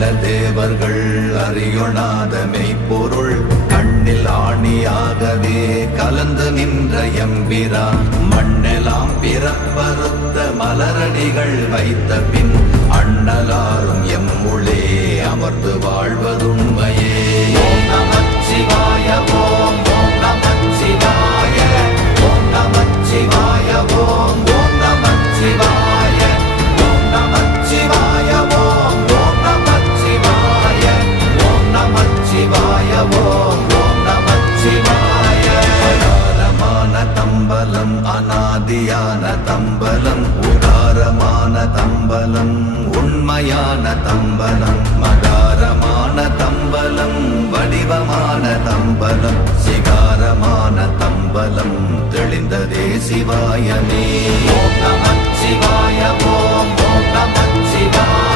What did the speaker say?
தேவர்கள் அறியொணாத மெய்ப்பொருள் கண்ணில் ஆணியாகவே கலந்து நின்ற எம்பிரா மண்ணெலாம் பிறப்பறுத்த மலரடிகள் வைத்த பின் அண்ணலாரும் எம்முளே அமர்ந்து வாழ்வதுண்மையே. ஓம் நமச்சிவாய ஓம் ஓம் நமச்சிவாய ஓம் நமச்சிவாய ஓம் ஓம் நமச்சிவாய ஓம் நமச்சிவாய ஓம் ஓம் நமச்சிவாய ஓம் நமச்சிவாய ஓம் ஓம் நமச்சிவாய. உதாரமான தம்பலம் அநாதியான தம்பலம் உதாரமான தம்பலம் உண்மையான தம்பலம் மகாரமான தம்பலம் வடிவமான தம்பலம் சிகாரமான தம்பலம் தெளிந்ததே சிவாயமே. ஓம் நமச்சிவாய ஓம் ஓம் நம